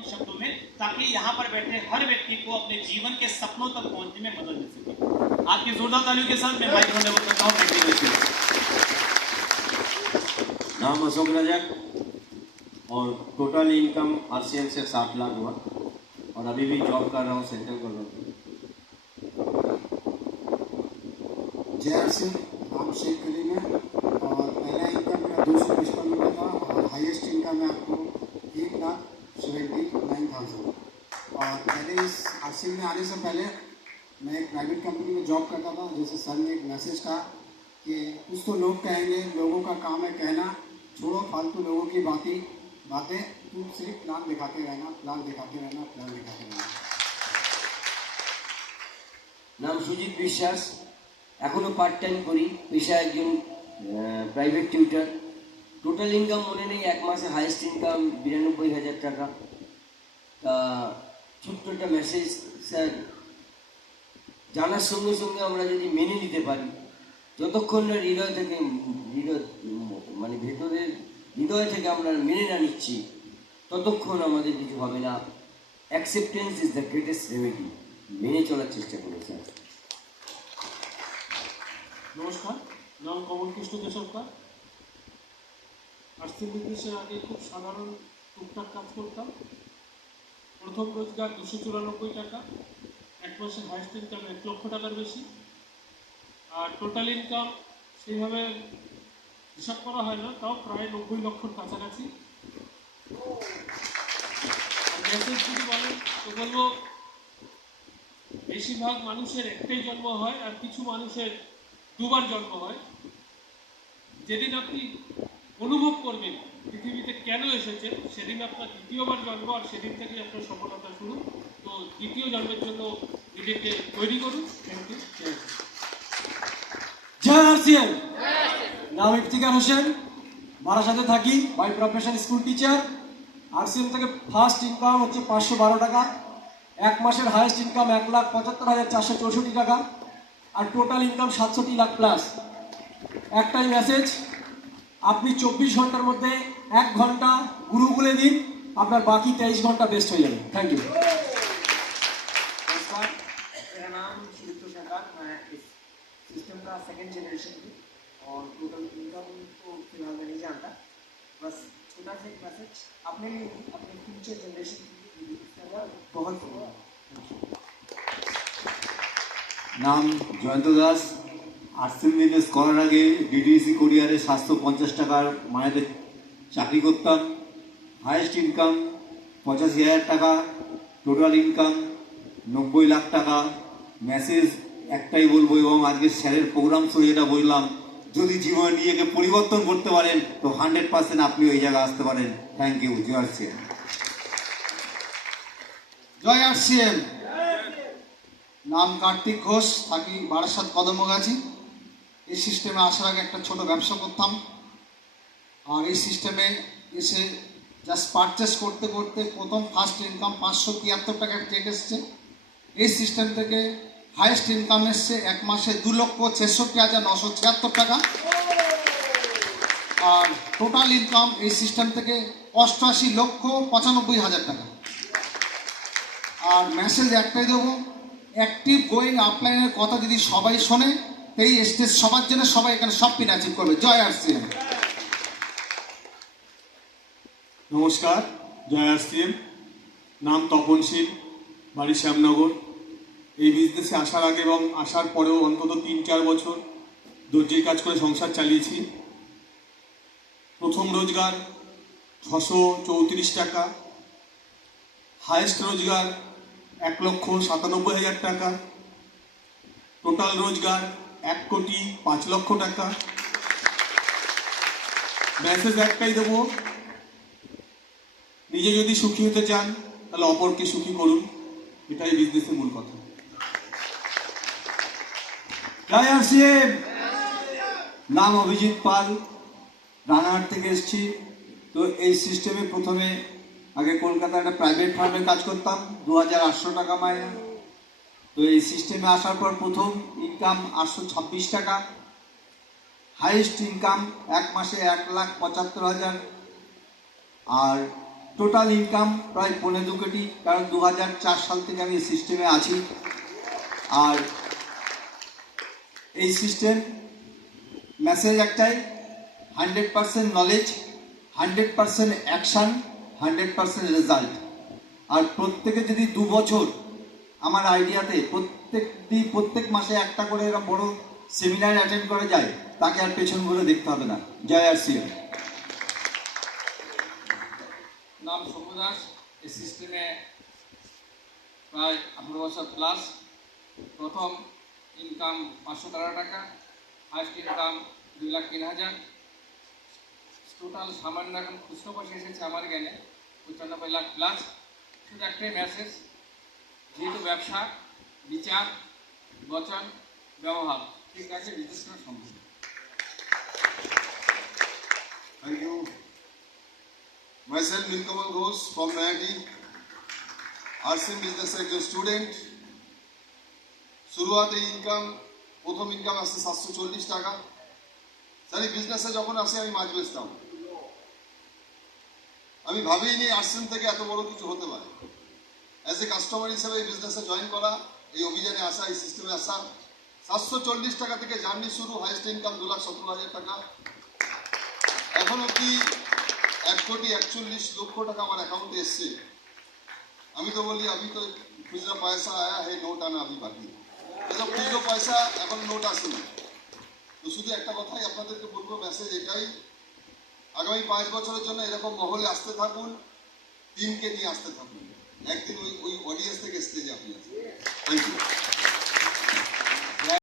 इन शब्दों में, ताकि यहाँ पर बैठे हर व्यक्ति को अपने जीवन के सपनों तक पहुंचने में मदद मिल सके। आपकी जोरदार तालियों के साथ मैं माइक हैंड ओवर करता हूं। नाम अशोक रजक और टोटल इनकम आरसीएम से 60 लाख हुआ और अभी भी जॉब कर रहा हूँ सेंट्रल गवर्नमेंट। जय सिंह, नाम शेख कलीम है और पहला इनकम मेरा 255 रुपये था और हाईएस्ट इनकम है आपको 1,79,000। और पहले इस आरसीएम में आने से पहले मैं एक प्राइवेट कंपनी में जॉब करता था। जैसे सर ने एक मैसेज कहा कि कुछ तो लोग कहेंगे, लोगों का काम है कहना, छोड़ो फालतू लोगों की बातें, तुम सिर्फ प्लान दिखाते रहना। नाम सुजित विश्वास, एखोनो पार्ट टाइम करी, पेशा एकजन प्राइवेट টিউটর। টোটাল ইনকাম মনে নেই, এক মাসে হাইয়েস্ট ইনকাম 92,000 টাকা। তা ছোট্ট একটা মেসেজ স্যার, জানার সঙ্গে সঙ্গে আমরা যদি মেনে নিতে পারি, যতক্ষণ না হৃদয় থেকে মানে ভেতরের হৃদয় থেকে আমরা মেনে না নিচ্ছি, ততক্ষণ আমাদের কিছু হবে না। Acceptance is the greatest remedy. মেনে চলার চেষ্টা করুন স্যার। নমস্কার, নাম কমল কৃষ্ণ কেশবকার। আর্থিক বিদেশের আগে খুব সাধারণ টুকটাক কাজ করতাম। প্রথম রোজগার 294 টাকা, এক মাসের হাইয়েস্ট ইনকাম 1 লক্ষ টাকার বেশি। আর টোটাল ইনকাম সেইভাবে হিসাব করা হয় না, তাও প্রায় 90 লক্ষর কাছাকাছি। মেসেজ যদি বলেন তো বলবো, বেশিরভাগ মানুষের একটাই জন্ম হয় আর কিছু মানুষের দুবার জন্ম হয়। যেদিন আপনি অনুভব করবেন পৃথিবীতে কেন এসেছেন, সেদিন আপনার দ্বিতীয়বার জন্ম, আর সেদিন থেকেই আপনার সফলতা শুরু। তো দ্বিতীয় জন্মের জন্য নিজেকে তৈরি করুন। Thank you. জয় আরসিএম। নাম ইফতিকার হোসেন, বারাসাতে থাকি, by profession school teacher. RCM থেকে ফার্স্ট ইনকাম হচ্ছে 512 টাকা, এক মাসের হাইয়েস্ট ইনকাম 1,75,464 টাকা, আর টোটাল ইনকাম 67 লাখ প্লাস। একটাই মেসেজ, আপনি 24 ঘন্টার মধ্যে 1 ঘন্টা গুরু বলে দিন, আপনার বাকি 23 ঘন্টা বেস্ট হয়ে যাবে। Thank you. नमस्कार, मेरा नाम सुदीप्त सरकार, मैं इस सिस्टम का सेकंड जनरेशन हूँ और टोटल इनकम तो फिलहाल मैं नहीं जानता। बस छोटा सा एक मैसेज अपने लिए, अपने फ्यूचर जनरेशन के लिए बहुत बहुत নাম জয়ন্ত দাস। আর্টসেল বিজনেস করার আগে ডিডিসি কোরিয়ারে 750 টাকার মায়েদের চাকরি করতাম। হাইয়েস্ট ইনকাম 85,000 টাকা, টোটাল ইনকাম 90 লাখ টাকা। মেসেজ একটাই বলবো, এবং আজকে স্যারের প্রোগ্রাম শুনে যেটা বললাম, যদি জীবনে নিজেকে পরিবর্তন করতে পারেন তো 100% আপনি ওই জায়গায় আসতে পারেন। Thank you. জয় আরসিএম। জয় আরসিএম। নাম কার্তিক ঘোষ, থাকি বারাসাত কদমগাছি। এই সিস্টেমে আসার আগে একটা ছোট ব্যবসা করতাম, আর এই সিস্টেমে এসে জাস্ট পারচেস করতে করতে প্রথম ফার্স্ট ইনকাম 573 টাকার চেক এসছে। এই সিস্টেম থেকে হাইয়েস্ট ইনকাম এসছে এক মাসে 2,63,976 টাকা, আর টোটাল ইনকাম এই সিস্টেম থেকে 88,95,000 টাকা। আর মেসেজ একটাই দেবো, অ্যাক্টিভ গোয়িং আপলাইনের কথা যদি সবাই শোনে, এই স্টেজ সবার জন্য, সবাই এখানে সব পিন অ্যাচিভ করবে। জয় আরসিএম। নমস্কার, জয় আরসিএম। নাম তপন শীল, বাড়ি শ্যামনগর। এই বিজনেসে আসার আগে এবং আসার পরেও অন্তত 3-4 বছর দর্জির কাজ করে সংসার চালিয়েছি। প্রথম রোজগার 634 টাকা, হাইয়েস্ট রোজগার 1,97,000 টাকা, টোটাল রোজগার 1,05,00,000 টাকা। মেসেজ একটাই দেবো, নিজে যদি সুখী হতে চান তাহলে অপরকে সুখী করুন। এটাই বিজনেসের মূল কথা। জয় আরসিএম। নাম অভিজিৎ পাল, রানাঘাট থেকে এসেছি। তো এই সিস্টেমে প্রথমে আগে কলকাতায় একটা প্রাইভেট ফার্মে কাজ করতাম, 2,800 টাকা মাইনে। তো এই সিস্টেমে আসার পর প্রথম ইনকাম 826 টাকা, হাইয়েস্ট ইনকাম এক মাসে 1,75,000, আর টোটাল ইনকাম প্রায় 15 কোটি, কারণ 2004 সাল থেকে আমি এই সিস্টেমে আছি। আর এই সিস্টেম মেসেজ একটাই, 100% নলেজ, 100% অ্যাকশান, 100% রেজাল্ট। আর প্রত্যেকে যদি 2 বছর আমার আইডিয়াতে প্রত্যেক মাসে একটা করে এরকম বড় সেমিনার অ্যাটেন্ড করে যায়, তাকে আর পেছন ঘুরে দেখতে হবে না। জয় আরসিএম। নাম সৌম্য দাস। এই সিস্টেমে প্রায় 18 বছর প্লাস। প্রথম ইনকাম 513 টাকা, হাইস্ট ইনকাম 2,03,000। টোটাল সামান্য এখন খুচরো পয়সা এসেছে আমার জ্ঞানে 95 লাখ প্লাস। শুধু একটাই মেসেজ, যেহেতু ব্যবসা বিচার বচন ব্যবহার ঠিক আছে, বিজনেস করা সম্ভব। Thank you. Myself Nilkamal Ghosh from Nayati, RCM business একজন স্টুডেন্ট। শুরুয়াতে ইনকাম, প্রথম ইনকাম আসছে 740 টাকা। স্যার এই বিজনেসে যখন আসে আমি মাছ বেচতাম, আমি ভাবিনি RCM থেকে এত বড় কিছু হতে পারে। অ্যাজ এ কাস্টমার হিসেবে এই বিজনেসে জয়েন করা, এই অভিযানে আসা, এই সিস্টেমে আসা, 740 টাকা থেকে জার্নি শুরু, হাইস্ট ইনকাম 2,17,000 টাকা। এখন অব্দি 1,41,00,000 টাকা আমার অ্যাকাউন্টে এসছে। আমি তো বলি আমি তো খুচরা পয়সা আয়া হে, নোট আনা আমি বাকি। এসব খুচরো পয়সা এখন নোট আসেনি। তো শুধু একটা কথাই আপনাদেরকে বলবো, মেসেজ এটাই, আগামী 5 বছরের জন্য এরকম মহলে আসতে থাকুন, টিমকে নিয়ে আসতে থাকুন। একদিন ওই অডিয়েন্স থেকে স্টেজে আপনি আসবেন। Thank you.